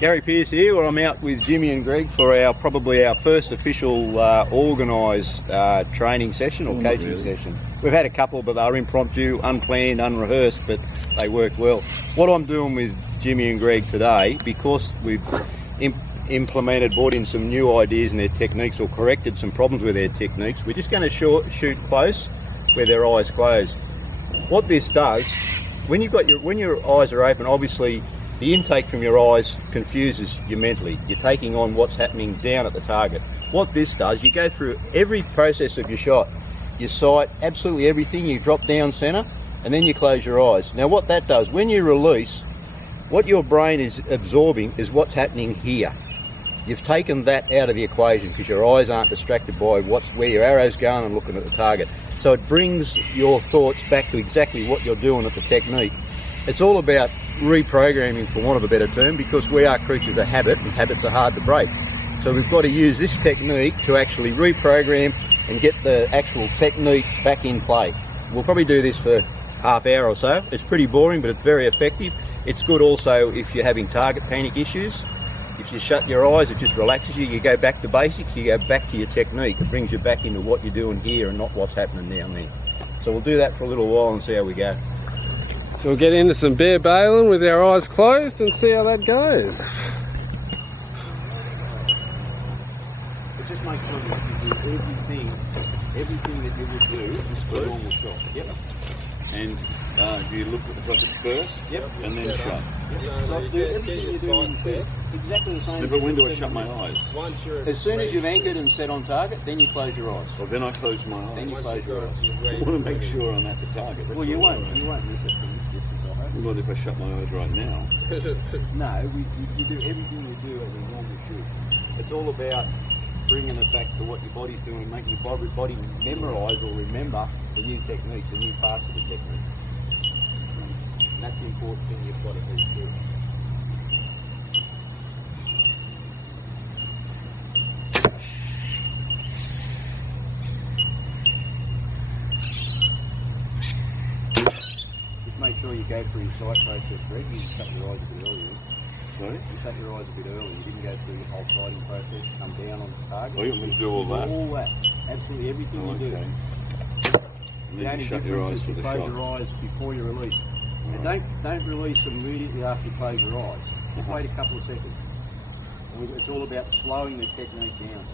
Gary Pierce here, where I'm out with Jimmy and Greg for probably our first official organised training session or coaching session. We've had a couple, but they're impromptu, unplanned, unrehearsed, but they worked well. What I'm doing with Jimmy and Greg today, because we've brought in some new ideas in their techniques or corrected some problems with their techniques, we're just going to shoot close where their eyes closed. What this does, when your eyes are open, obviously the intake from your eyes confuses you mentally. You're taking on what's happening down at the target. What this does, you go through every process of your shot. You sight absolutely everything, you drop down centre, and then you close your eyes. Now what that does, when you release, what your brain is absorbing is what's happening here. You've taken that out of the equation because your eyes aren't distracted by where your arrow's going and looking at the target. So it brings your thoughts back to exactly what you're doing at the technique. It's all about reprogramming, for want of a better term, because we are creatures of habit and habits are hard to break. So we've got to use this technique to actually reprogram and get the actual technique back in play. We'll probably do this for half hour or so. It's pretty boring, but it's very effective. It's good also if you're having target panic issues. If you shut your eyes, it just relaxes you. You go back to basics, you go back to your technique. It brings you back into what you're doing here and not what's happening down there. So we'll do that for a little while and see how we go. So we'll get into some bear bailing with our eyes closed and see how that goes. But just make sure that you do everything that you would do is for a normal shot. Yep. And do you look at the project first? Yep. And then shot. Yep. So do everything you do exactly the same. But when do I shut my eyes? As soon as you've anchored and set on target, then you close your eyes. Well, then I close my eyes. Then you close your eyes. I want to make sure I'm at the target. Well, you won't. You won't miss it. What if I shut my eyes right now? No, you do everything you do as a normal shoot. It's all about bringing it back to what your body's doing, making your body memorise or remember the new technique, the new parts of the technique. And that's the important thing you've got to do too. Make sure you go through your sight process, Greg. You shut your eyes a bit earlier. Sorry? You shut your eyes a bit early. You didn't go through your whole sighting process, come down on the target. Oh, you want me to do all that? All that. Absolutely everything you do. And then you shut your eyes for the shot. Close your eyes before you release. And don't release immediately after you close your eyes. Just wait a couple of seconds. It's all about slowing the technique down.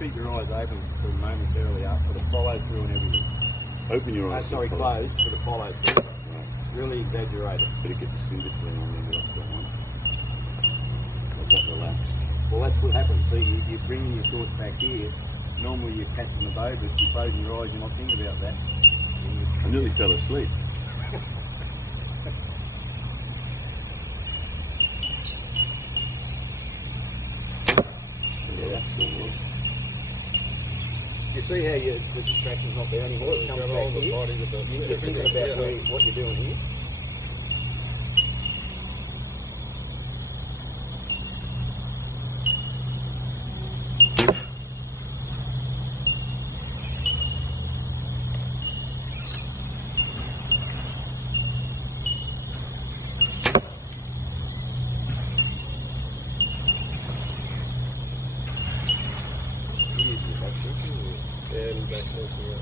Keep your eyes open for momentarily up for the follow through and everything. Open your eyes. Sorry, closed for the follow through. Right. Really exaggerate it. Better get the fingers down on the end of that one. Is that relaxed? Well, that's what happens. See, you're bringing your thoughts back here. Normally you're catching the bow, but you're closing your eyes, you're not thinking about that. I nearly fell asleep. Yeah, that's all right. You see how the distraction's not there anymore? It comes back here. You're thinking about what you're doing here. And back close to it.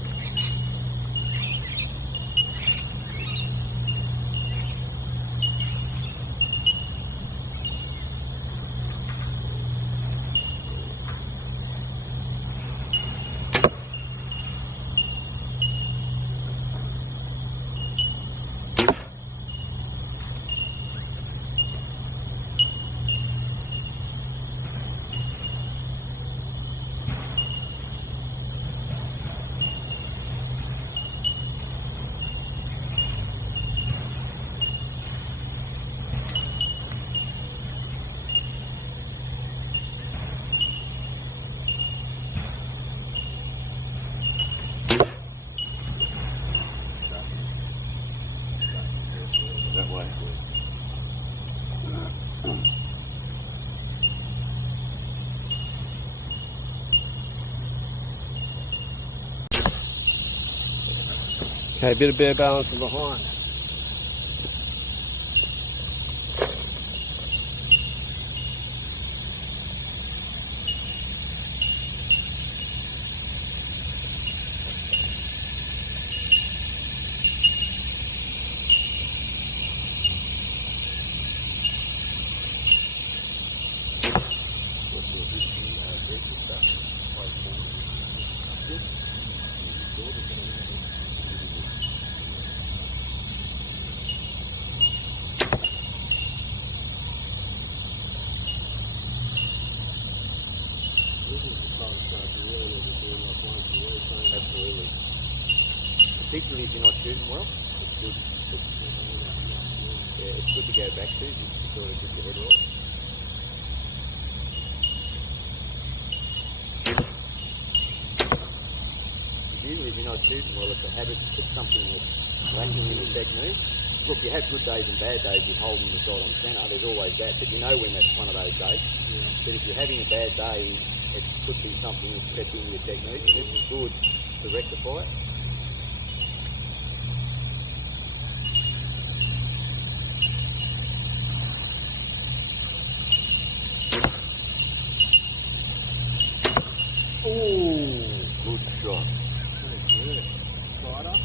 Okay, a bit of bare balance from behind. Absolutely. Particularly if you're not shooting well, it's good. Yeah, it's good to go back to just to sort of get your head right. Usually if you're not shooting well, it's a habit, it's something that's lacking in the technique. Look, you have good days and bad days with holding the shot on centre, there's always that, but you know when that's one of those days. Yeah. But if you're having a bad day, it could be something that's crept into your technique, and this is good to rectify it. Oh, good shot. Slider.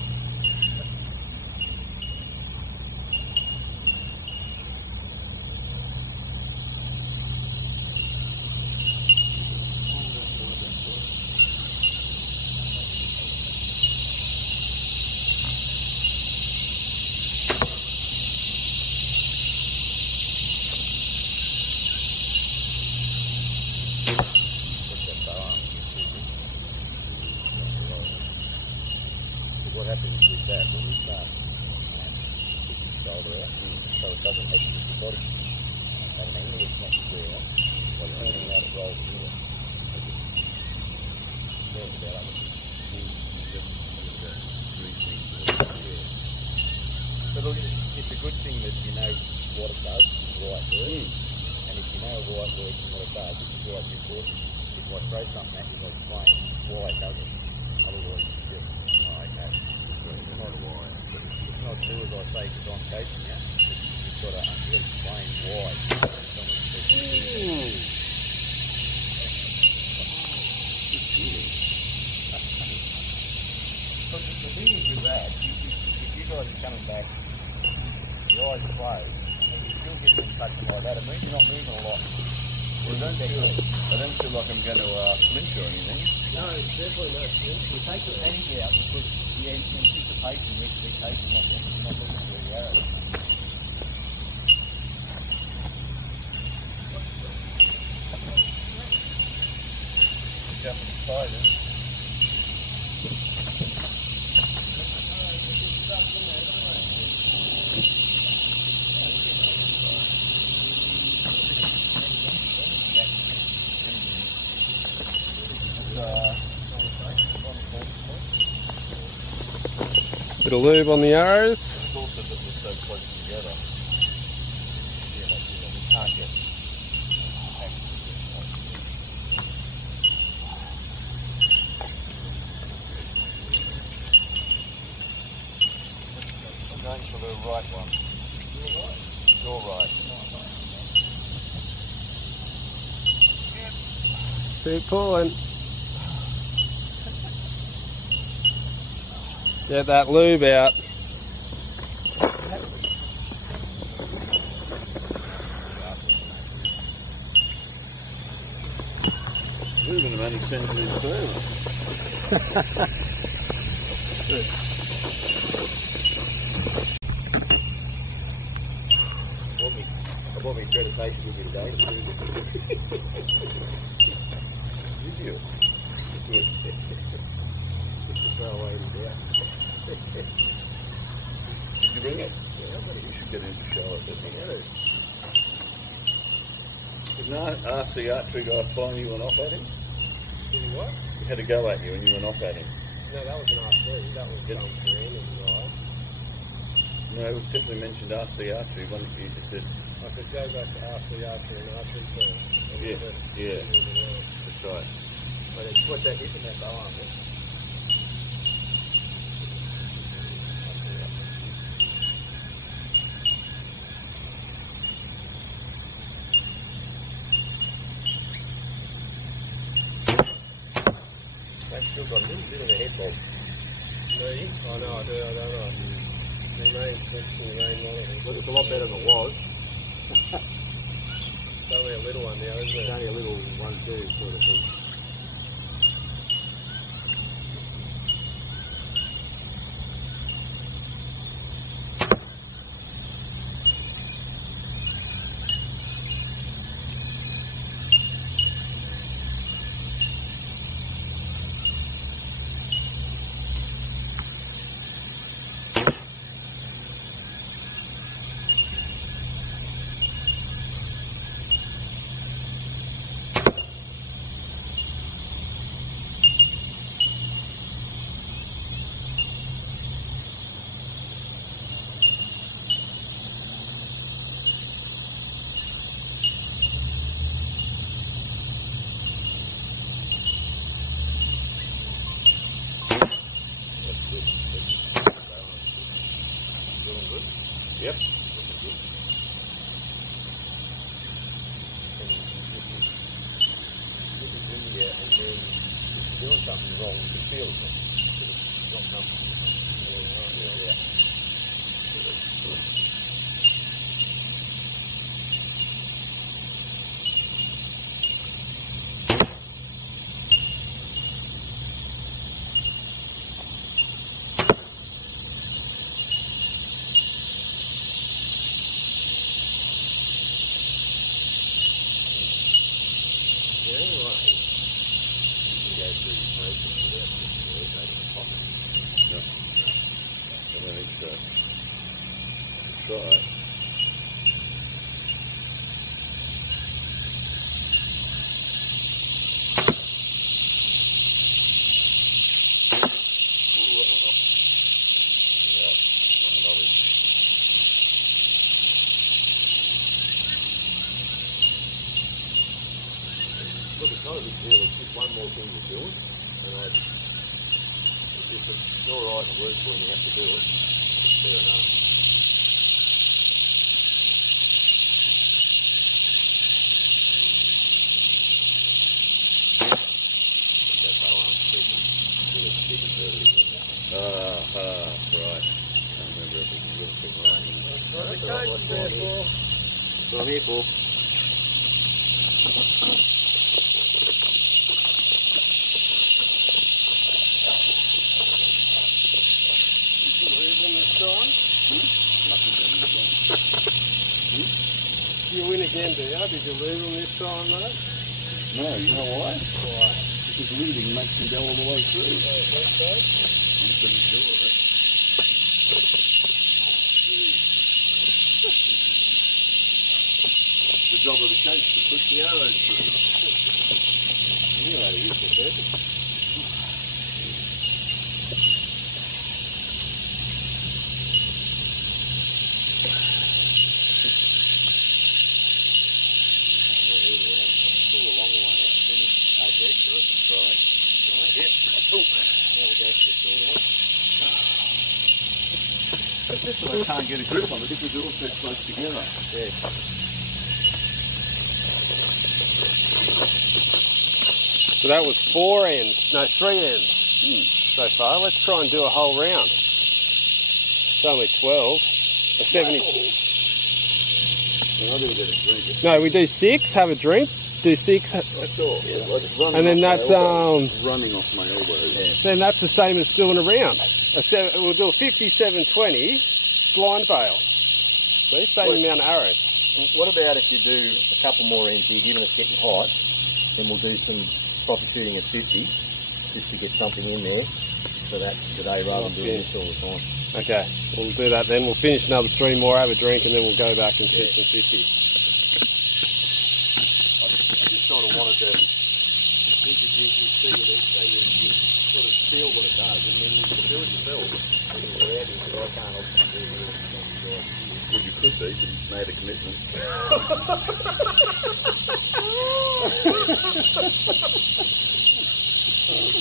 What happens with that, when you start pushing your shoulder out, so it doesn't have to your body at an angle, it's not square up. So you're turning out, it rolls in it. But look, it's a good thing that you know what it does, why it works. And if you know why it works and what it does, this is why it's important. If I throw something at you, I'll explain why it does it. Otherwise, it's just, oh, okay. It's not why. It's not do as I say because I'm coaching you. You've got to explain why. But the thing is with that, if you guys are coming back, your eyes are closed, and you still get them touching like that, it means you're not moving a lot. Well, I don't feel like I'm going to flinch or anything. No, it's definitely not flinch. You take the panic out because the anticipation and expectation not looking for the arrow. Jumping spiders. Bit of lube on the arrows. It's also that we're so close together. Yeah, we can't get I'm going for the right one. Your right. Keep pulling. Get that lube out. Moving them only centimetres further. I bought me accreditation with me today. Did you? Just to throw away the doubt. Did you bring it? Yeah, I think you should get in to show it. Did no RC Archery guy flying you went off at him? Did he what? He had a go at you and you went off at him. No, that was an R3. That was some green and right. No, it was definitely mentioned RC Archery. One of you just said, I could go back to RC Archery and R3 first. yeah, that's right. But it's what that is in that bow arm, That's still got a little bit of a head bob. Me? Oh no, I do, I don't know. Look, it's a lot better than it was. It's only a little one now, isn't It's it? only a little 1-2 sort of thing. Yep. Yeah, and then if you're doing something wrong, you can feel it. It's not comfortable. Yeah. Right. Look, it's not a big deal. It's just one more thing you're doing, and if it's all right and works for you, you have to do it. It's fair enough. Right. Can't remember if we can really pick one. That's what I'm here for. You win again, do you? Did you lose on this time, mate? No, you know why? Why? Because leading makes me go all the way through. Oh, that's right. I'm pretty sure of it. The job of the coach to push the arrows through. You know how to use the purpose. This one I can't get a grip on it because they're all so close together. Yeah. So that was 4 ends, no 3 ends so far. Let's try and do a whole round. It's only 12. A 70. No, we do 6, have a drink, do 6. That's all. Yeah, and then that's running off my elbow. Yeah. Then that's the same as doing a round. We'll do a 57-20 blind bale. See, same amount of arrows. What about if you do a couple more ends, you're giving us getting height, then we'll do some proper shooting at 50, just to get something in there for that today rather than doing this all the time. Okay, we'll do that then. We'll finish another 3 more, have a drink, and then we'll go back and shoot some 50. I just sort of wanted to introduce you to it so you sort of feel what it does, and then you can do it yourself. When you're ready, because I can't obviously do it. Well, you could be, but you've made a commitment.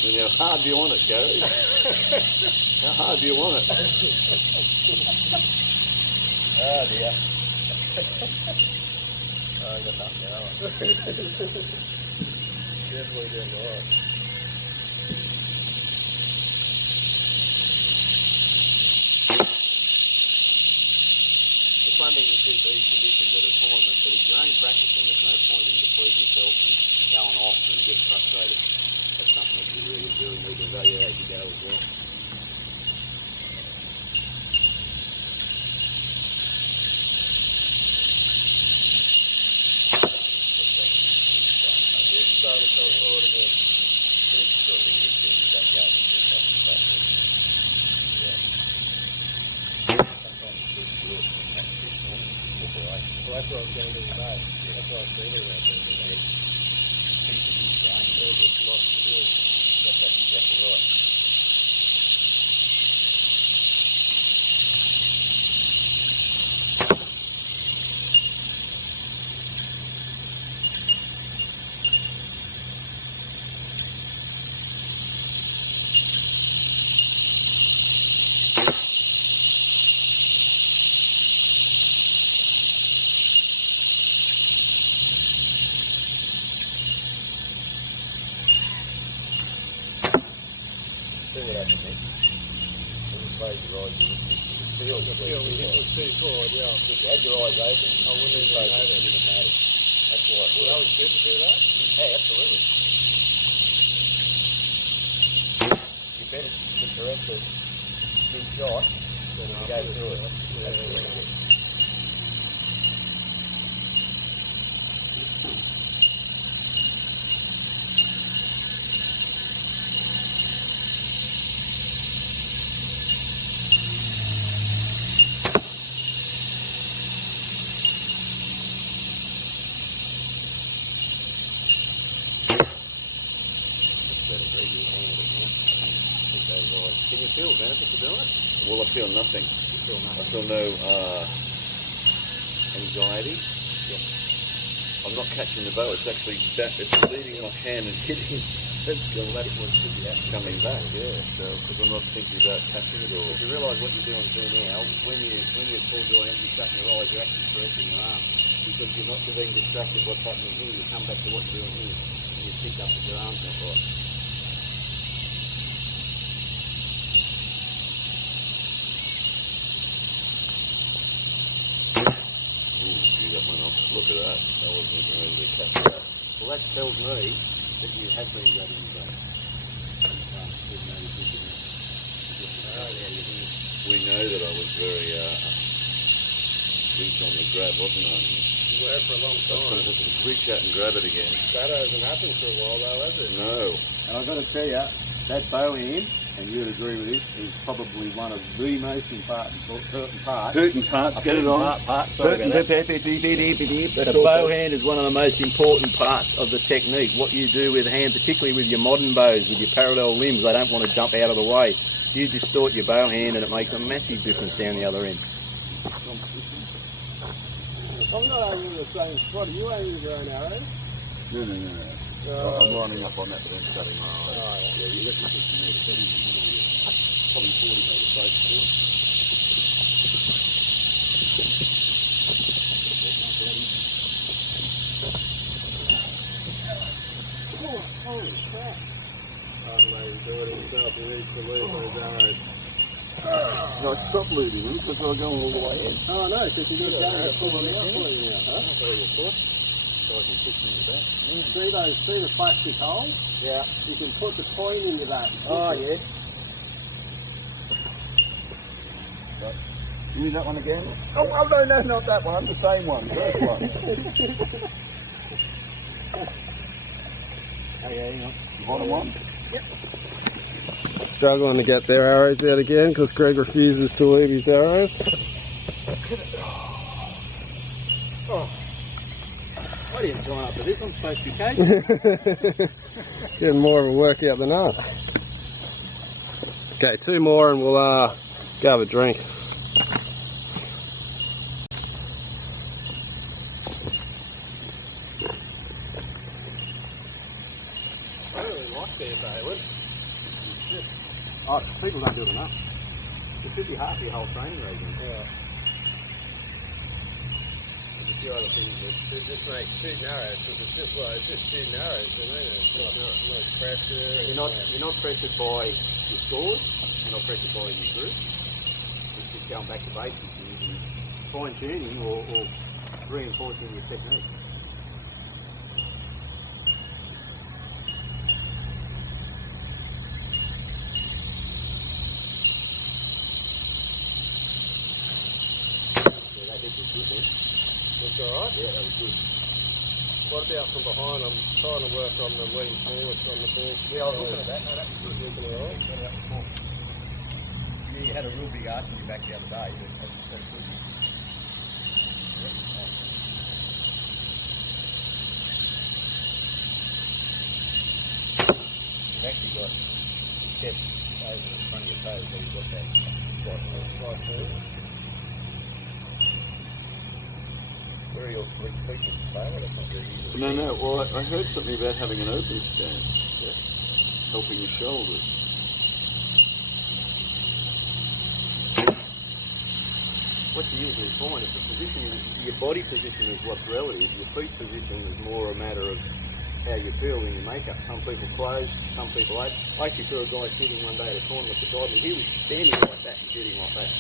And how hard do you want it, Gary? How hard do you want it? Oh dear. Oh, I got nothing now. Definitely doing alright. suit these conditions at a tournament, but if you're only practicing, there's no point in depleting yourself and going off and getting frustrated. That's something that you really do need to evaluate as you go as well. Well, that's what I was going to do today. That's what I was thinking about doing today. There's lots to do. That's exactly right. See what happens then. When you close your eyes, you feel it's too forward, yeah. If you had your eyes open, I wouldn't even notice. That's why it works. That was good to do that? Yeah, absolutely. You better to correct the big shot than to go through it. Absolutely. Can you feel benefits of doing it? Well, I feel nothing. I feel no anxiety. Yeah. I'm not catching the bow. It's actually it's leaving my hand and hitting. That's what should be coming back. Yeah. So because I'm not thinking about catching it all. If you realise what you're doing now, when you pull your hand, you shut your eyes, you're actually correcting your arm because you're not being distracted. What's happening here? You come back to what you're doing here, and you pick up with your arms not right. Look at that. I wasn't even ready to catch that. Well, that tells me that you have been grabbing your bow. We know that I was very weak on the grab, wasn't I? You were for a long time. Reach out and grab it again. That hasn't happened for a while though, has it? No. And I've got to tell you, that bow hand, and you'd agree with this, is probably one of the most important parts. Get it on. The bow hand is one of the most important parts of the technique. What you do with hand, particularly with your modern bows, with your parallel limbs, they don't want to jump out of the way. You distort your bow hand and it makes a massive difference down the other end. I'm not aiming at the same spot. Are you aiming your own arrow? No. I'm lining up on that, but then shutting my eyes. Yeah, you reckon 50 metres setting, probably 40 metres close to it. Holy crap. I've made him do it himself. He needs to lose those arrows. No, stop losing them because they're going all the way in. Oh no, because you got to pull them out for you now, huh? So I can kick them in the back. See the plastic holes? Yeah. You can put the coin into that. Oh, yeah. Give me that one again. Oh, no, not that one. The same one. First one. Okay, hang on. The bottom one? Struggling to get their arrows out again because Greg refuses to leave his arrows. I didn't sign up for this. I'm supposed to be caged. Getting more of a workout than us. Okay, 2 more and we'll go have a drink. I really like bear bailing. Oh, people don't do it enough. It should be half your whole training regime. Yeah. There's a few other things that just make too narrow because it's just too narrow. It's not pressure. You're not pressured by your scores. You're not pressured by your group. It's just going back to basics and using fine tuning or reinforcing your technique. Yeah, that hit was good then. That's alright? Yeah, that was good. What about from behind? I'm trying to work on the lean forward on the ball. Yeah, I was looking at that. No, that was good. Looking alright? Yeah, you had a real big arch in your back the other day. That's good. You've actually got your chest over in front of your toes, so you've got that slight curve. Where are your features, Bale? That's not very easy. No, well, I heard something about having an open stance, helping your shoulders. What you usually find is the position, your body position is what's relative. Your feet position is more a matter of how you feel in your makeup. Some people close, some people open. I actually saw a guy sitting one day at a tournament beside me. He was standing like that and sitting like that.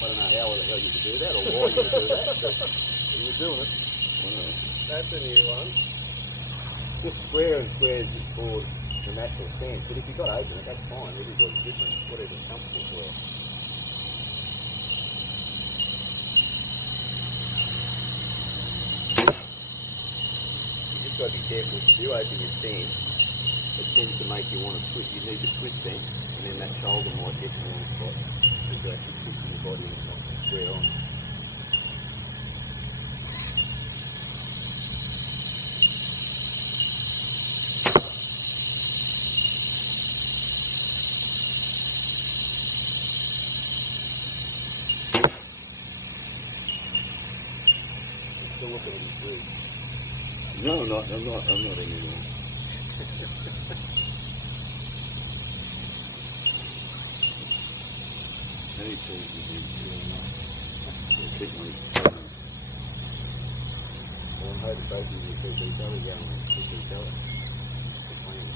I don't know how the hell you could do that or why you would do that, but he was doing it. That's a new one. Just square and square is just for the natural stance. But if you've got open, that's fine. Everybody's different. Whatever's comfortable for you. You've got to be careful. If you do open your stance, it tends to make you want to twist. You need to twist then, and then that shoulder might get in the wrong spot. Because you're actually twisting your body and it's not square on. You're still looking at his roots. No, I'm not anymore. Any change you need to keep my Well, I'm hoping both of you will keep each other going and keep each other. The plan.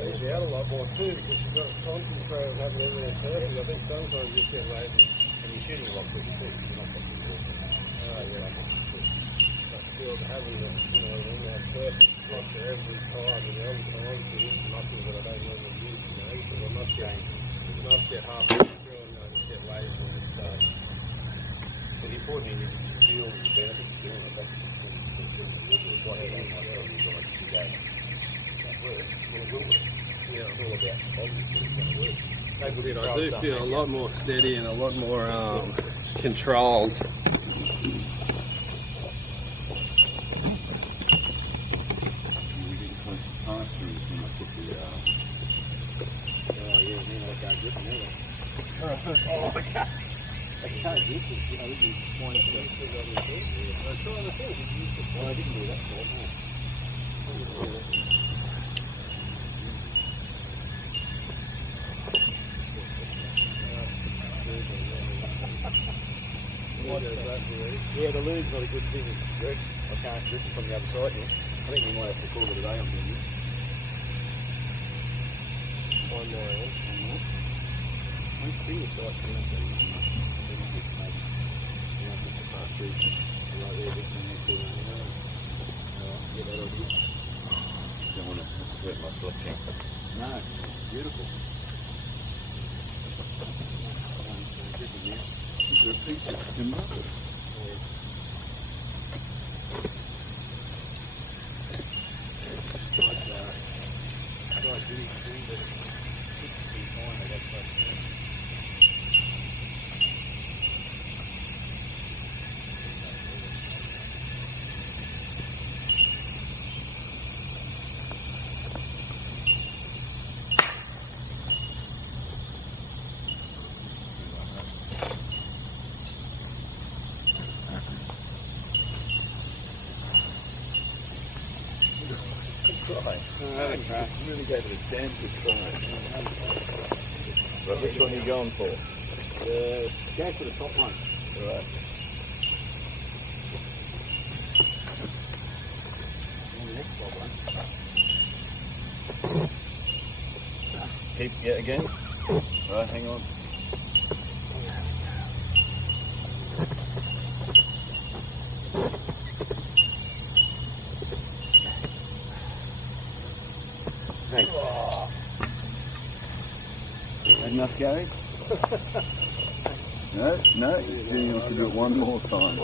Leaves you out a lot more too because you've got to concentrate on having everything perfect. I think sometimes you get lazy. And you're shooting a lot quicker too. You're not fucking working. Oh yeah, I feel having the, in that perfect posture every time and every time to use muscles that I don't normally use, because I must get halfway through and I just get lazy and just start. But the important thing is to feel the benefits of doing it. That's what I mean. That works. Well, it will work. Yeah, it's all about positive. It's going to work. I do feel a lot more steady and a lot more controlled. Oh, I can't. I can't use it. You wind up with I'm trying to think. well, I didn't do that before, no. Yeah, the lube's not a good thing, Greg. I can't grip it from the other side here. I think we might have to call it a day on here. One more in. I think it's like down there. Right there, just in there, cool down there. Get that over here. don't want to hurt myself. No, beautiful. Is there a picture of timber? try. Really gave it a damn good try. Right, which one are you going for? Go for the top one. Alright. And the next top one. Keep, yeah, again. Right, hang on. Thanks. Enough, Gary? No, you have to do it one more time.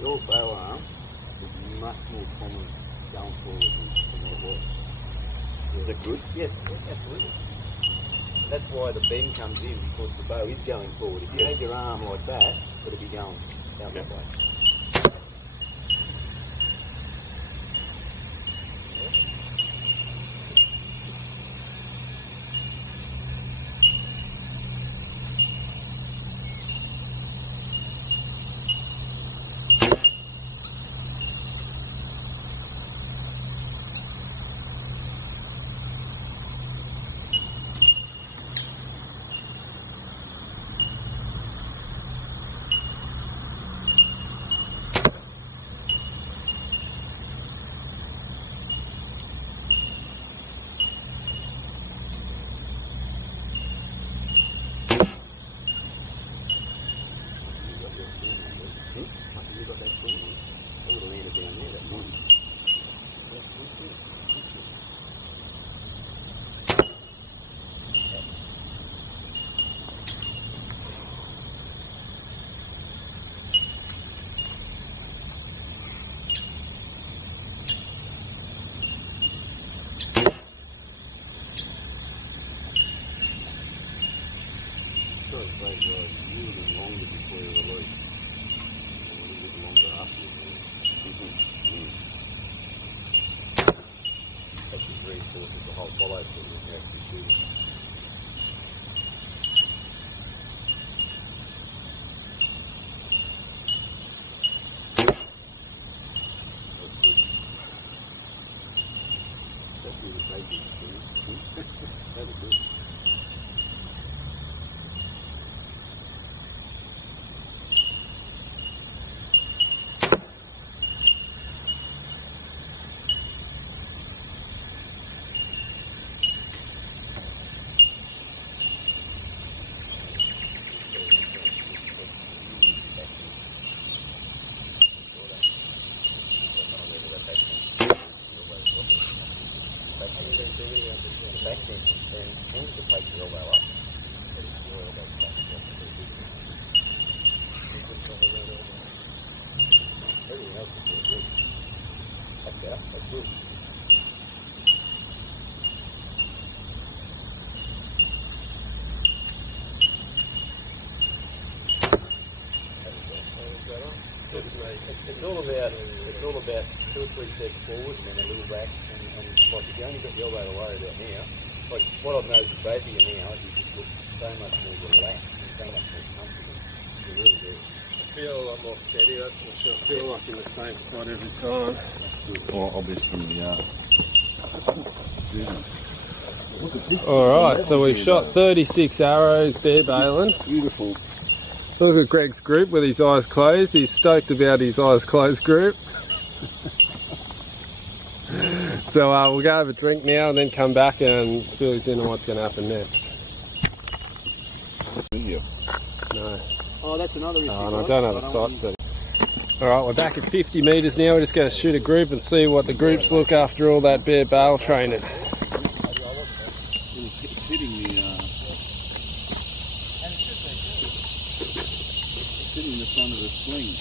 Your bow arm is much more common going forward than what it was. Is that good? Yes, absolutely. That's why the bend comes in, because the bow is going forward. If you had your arm like that, it'd be going out that way. Longer before you release, and a little bit longer after you release. That just reinforces the whole follow through when you're actually shooting. That's really crazy. That is good. It's all about 2 or 3 steps forward and then a little back, and like if you only got the elbow to worry about now, like what I've noticed with both of you now is you just look so much more relaxed and so much more comfortable. You really do. I feel a lot more steady. I feel like in the same spot every time. Well, obvious from the Alright, so we've shot 36 arrows there, Balen. beautiful. Look at Greg's group with his eyes closed. He's stoked about his eyes closed group. So we'll go have a drink now and then come back and fill us in on what's going to happen next. No. Oh, that's another issue. Oh, and I don't have a sight setting. Alright, we're back at 50 metres now. We're just going to shoot a group and see what the groups look after all that bare bale training. It's hitting the, And it should be good. it's hitting the front of the sling.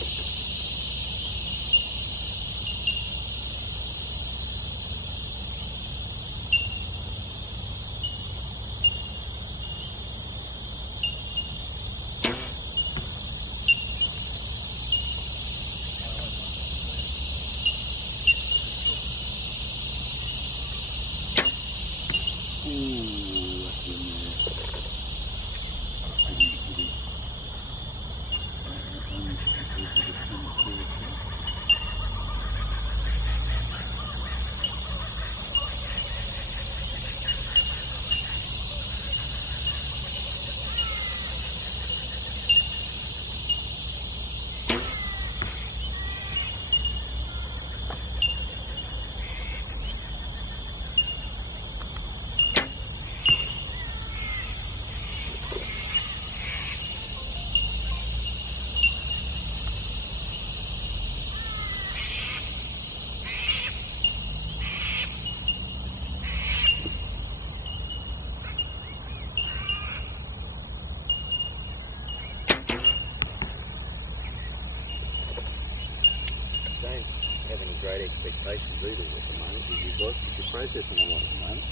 Having a great expectations either at the moment. You're processing a lot at the moment.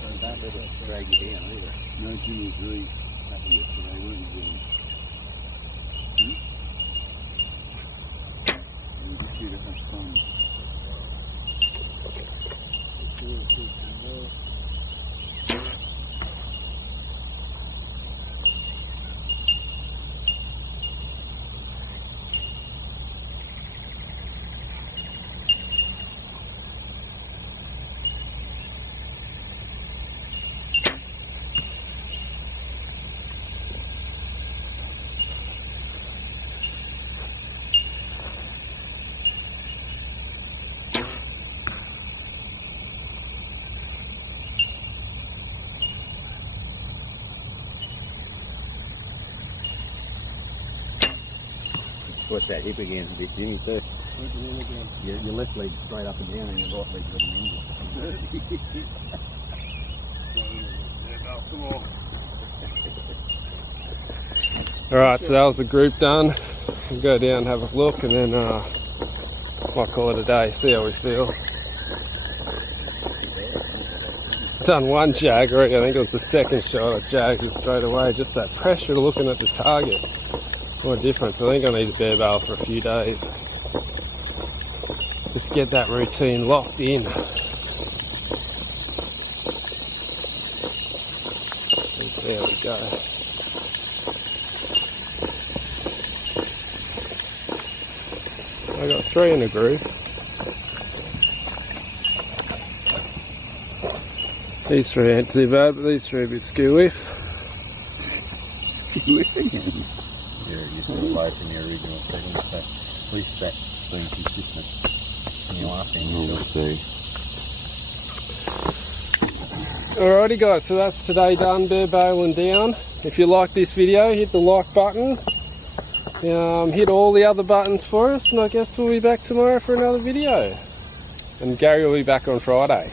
They don't let it drag you down either. No, Jimi was really happy yesterday, weren't you, Jimi? You just do to have fun. What's that hip again? A bit Jimmy too. Your left leg straight up and down and your right leg's got an angle. Alright, so that was the group done. We'll go down and have a look and then might call it a day, see how we feel. Done one jag already, I think it was the second shot. I jagged it straight away, just that pressure looking at the target. What a difference. I think I need a bare bale for a few days. Just get that routine locked in. And there we go. I got 3 in a group. These 3 ain't too bad, but these 3 are a bit skew-whiff. Skew-whiff? You're still low from your original settings, so at least that's been consistent in your last end. Alrighty guys, so that's today done, bare baling down. If you like this video, hit the like button. Hit all the other buttons for us, and I guess we'll be back tomorrow for another video. And Gary will be back on Friday.